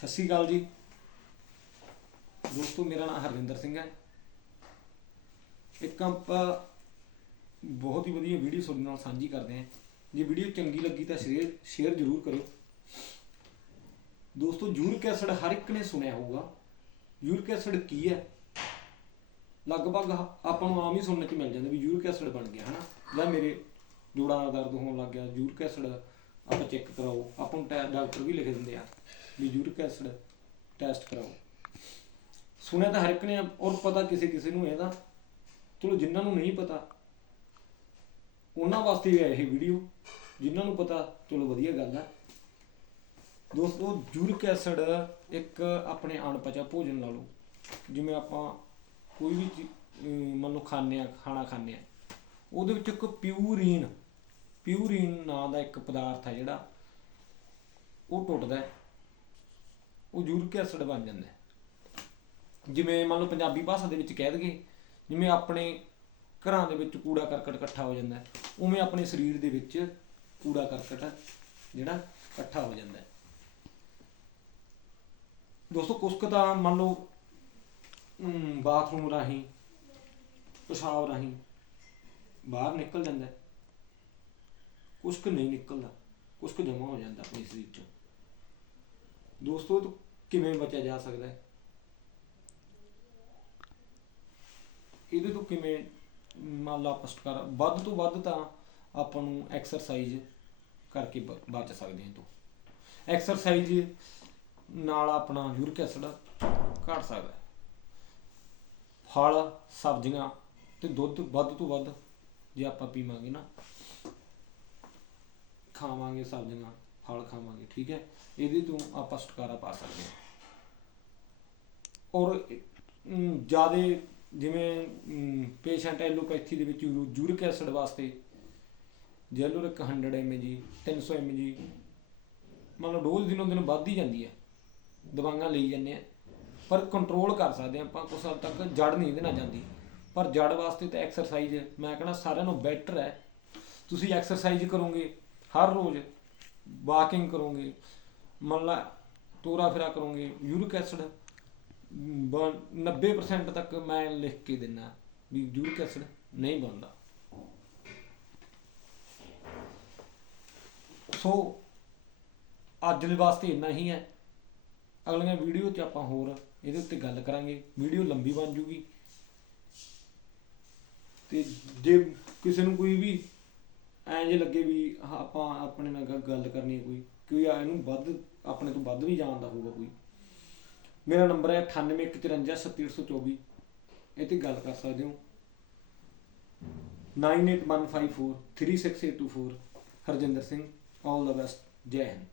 ਸਤਿ ਸ਼੍ਰੀ ਅਕਾਲ ਜੀ। ਦੋਸਤੋ, ਮੇਰਾ ਨਾਮ ਹਰਵਿੰਦਰ ਸਿੰਘ ਹੈ। ਇੱਕ ਆਪਾਂ ਬਹੁਤ ਹੀ ਵਧੀਆ ਵੀਡੀਓ ਤੁਹਾਡੇ ਨਾਲ ਸਾਂਝੀ ਕਰਦੇ ਹਾਂ। ਜੇ ਵੀਡੀਓ ਚੰਗੀ ਲੱਗੀ ਤਾਂ ਸ਼ੇਅਰ ਸ਼ੇਅਰ ਜ਼ਰੂਰ ਕਰੋ ਦੋਸਤੋ, ਯੂਰਿਕ ਐਸਿਡ ਹਰ ਇੱਕ ਨੇ ਸੁਣਿਆ ਹੋਊਗਾ। ਯੂਰਿਕ ਐਸਿਡ ਕੀ ਹੈ? ਲਗਭਗ ਆਪਾਂ ਨੂੰ ਆਮ ਹੀ ਸੁਣਨ ਚ ਮਿਲ ਜਾਂਦਾ ਵੀ ਯੂਰਿਕ ਐਸਿਡ ਬਣ ਗਿਆ, ਹਨਾ? ਜਾਂ ਮੇਰੇ ਜੋੜਾਂ ਦਾ ਦਰਦ ਹੋਣ ਲੱਗ ਗਿਆ, ਯੂਰਿਕ ਐਸਿਡ ਆਪਾਂ ਚੈੱਕ ਕਰਾਓ। ਆਪਾਂ ਨੂੰ ਟੈ- ਡਾਕਟਰ ਵੀ ਲਿਖ ਦਿੰਦੇ ਆ। ਵੀ ਯੂਰਿਕ ਐਸਿਡ ਟੈਸਟ ਕਰਾਓ। ਸੁਣਿਆ ਤਾਂ ਹਰ ਇੱਕ ਨੇ ਆ, ਔਰ ਪਤਾ ਕਿਸੇ ਕਿਸੇ ਨੂੰ ਇਹਦਾ। ਚਲੋ ਜਿਨ੍ਹਾਂ ਨੂੰ ਨਹੀਂ ਪਤਾ ਉਹਨਾਂ ਵਾਸਤੇ ਹੈ ਇਹ ਵੀਡੀਓ ਜਿਨ੍ਹਾਂ ਨੂੰ ਪਤਾ ਚਲੋ ਵਧੀਆ ਗੱਲ ਹੈ ਦੋਸਤੋ ਯੂਰਿਕ ਐਸਿਡ ਇੱਕ ਆਪਣੇ ਅਣਪਚਾ ਭੋਜਨ ਲਾ ਲਓ। ਜਿਵੇਂ ਆਪਾਂ ਕੋਈ ਵੀ ਚੀ- ਅਮ ਮੰਨ ਲਓ ਖਾਂਦੇ ਆ ਖਾਣਾ ਖਾਂਦੇ ਆ। ਉਹਦੇ ਵਿੱਚ ਇੱਕ ਪਿਊਰੀਨ ਪਿਊਰੀਨ ਨਾਂ ਦਾ ਇੱਕ ਪਦਾਰਥ ਹੈ ਜਿਹੜਾ ਉਹ ਟੁੱਟਦਾ ਹੈ। ਉਹ ਯੂਰਿਕ ਐਸਿਡ ਬਣ ਜਾਂਦਾ ਹੈ। ਜਿਵੇਂ ਮੰਨ ਲਓ ਪੰਜਾਬੀ ਭਾਸ਼ਾ ਦੇ ਵਿੱਚ ਕਹਿ ਦਈਏ ਜਿਵੇਂ ਆਪਣੇ ਘਰਾਂ ਦੇ ਵਿੱਚ ਕੂੜਾ ਕਰਕਟ ਇਕੱਠਾ ਹੋ ਜਾਂਦਾ ਹੈ ਉਵੇਂ ਆਪਣੇ ਸਰੀਰ ਦੇ ਵਿੱਚ ਕੂੜਾ ਕਰਕਟ ਜਿਹੜਾ ਇਕੱਠਾ ਹੋ ਜਾਂਦਾ ਹੈ। ਦੋਸਤੋ ਕੁਸਕ ਤਾਂ ਮੰਨ ਲਓ ਅਮ, ਬਾਥਰੂਮ ਰਾਹੀਂ ਪਿਸ਼ਾਬ ਰਾਹੀਂ ਬਾਹਰ ਨਿਕਲ ਜਾਂਦਾ ਹੈ। ਕੁਸਕ ਨਹੀਂ ਨਿਕਲਦਾ ਕੁਸਕ ਜਮਾ ਹੋ ਜਾਂਦਾ ਆਪਣੇ ਸਰੀਰ ਚੋਂ। ਦੋਸਤੋ ਕਿਵੇਂ ਬਚਿਆ ਜਾ ਸਕਦਾ ਹੈ? ਇਹਦੇ ਤੋਂ ਕਿਵੇਂ ਮੰਨ ਲਾ ਪਸਟਕਾਰ ਵੱਧ ਤੋਂ ਵੱਧ ਤਾਂ ਆਪਾਂ ਨੂੰ ਐਕਸਰਸਾਈਜ਼ ਕਰਕੇ ਬ- ਬਚ ਸਕਦੇ ਹਾਂ ਤੋਂ। ਐਕਸਰਸਾਈਜ਼ ਨਾਲ ਆਪਣਾ ਯੂਰਿਕ ਐਸਿਡ ਘਟ ਸਕਦਾ ਹੈ। ਫਲ, ਸਬਜ਼ੀਆਂ ਤੇ ਦੁੱਧ ਵੱਧ ਤੋਂ ਵੱਧ ਜੇ ਆਪਾਂ ਪੀਵਾਂਗੇ ਨਾ, ਖਾਵਾਂਗੇ ਸਬਜ਼ੀਆਂ ਫਲ ਖਾਵਾਂਗੇ, ਠੀਕ ਹੈ? ਇਹਦੇ ਤੋਂ ਆਪਾਂ ਛੁਟਕਾਰਾ ਪਾ ਸਕਦੇ ਹਾਂ। ਔਰ ਜਿਆਦੇ ਜਿਵੇਂ ਪੇਸ਼ੈਂਟ ਐਲੋਪੈਥੀ ਦੇ ਵਿੱਚ ਯੂ- ਯੂਰਿਕ ਐਸਿਡ ਵਾਸਤੇ ਜੈਲੋਰਿਕ 100 mg 300 mg ਮੰਨ ਲਓ ਡੋਜ਼ ਦਿਨੋਂ ਦਿਨ ਵੱਧਦੀ ਜਾਂਦੀ ਹੈ। ਦਵਾਈਆਂ ਲਈ ਜਾਂਦੇ ਆ ਪਰ ਕੰਟਰੋਲ ਕਰ ਸਕਦੇ ਹਾਂ ਆਪਾਂ, ਕੁਛ ਹੱਦ ਤੱਕ ਜੜ ਨਹੀਂ ਦੇਣਾ ਨਾਲ ਜਾਂਦੀ। ਪਰ ਜੜ ਵਾਸਤੇ ਤਾਂ ਐਕਸਰਸਾਈਜ਼ ਮੈਂ ਕਹਿੰਦਾ ਸਾਰਿਆਂ ਨੂੰ ਬੈਟਰ ਹੈ। ਤੁਸੀਂ ਐਕਸਰਸਾਈਜ਼ ਕਰੋਗੇ ਹਰ ਰੋਜ਼। ਵਾਕਿੰਗ ਕਰੋਗੇ, ਮੰਨ ਲਾ ਤੋਰਾ ਫੇਰਾ ਕਰੋਗੇ ਯੂਰਿਕ ਐਸਿਡ 90% ਤੱਕ ਮੈਂ ਲਿਖ ਕੇ ਦਿੰਨਾ ਵੀ ਯੂਰਿਕ ਐਸਿਡ ਨਹੀਂ ਬਣਦਾ। ਸੋ ਅੱਜ ਦੇ ਵਾਸਤੇ ਇੰਨਾ ਹੀ ਹੈ। ਅਗਲੀਆਂ ਵੀਡੀਓ 'ਚ ਆਪਾਂ ਹੋਰ ਇਹਦੇ ਉੱਤੇ ਗੱਲ ਕਰਾਂਗੇ। ਵੀਡੀਓ ਲੰਬੀ ਬਣ ਜੂਗੀ। ਤੇ ਜੇ ਕਿਸੇ ਨੂੰ ਕੋਈ ਵੀ ਐਂ ਜੇ ਲੱਗੇ ਵੀ ਹਾਂ, ਆਪਾਂ ਆਪਣੇ ਨਾਲ ਗ- ਗੱਲ ਕਰਨੀ ਹੈ ਕੋਈ ਕੋਈ ਆ ਇਹਨੂੰ ਵੱਧ ਆਪਣੇ ਤੋਂ ਵੱਧ ਵੀ ਜਾਣਦਾ ਹੋਊਗਾ ਕੋਈ। ਮੇਰਾ ਨੰਬਰ ਹੈ 9815473124 ਇਹ ਤੇ ਗੱਲ ਕਰ ਸਕਦੇ ਹੋ। 9815436824 Harjinder Singh all the best Jai Hind.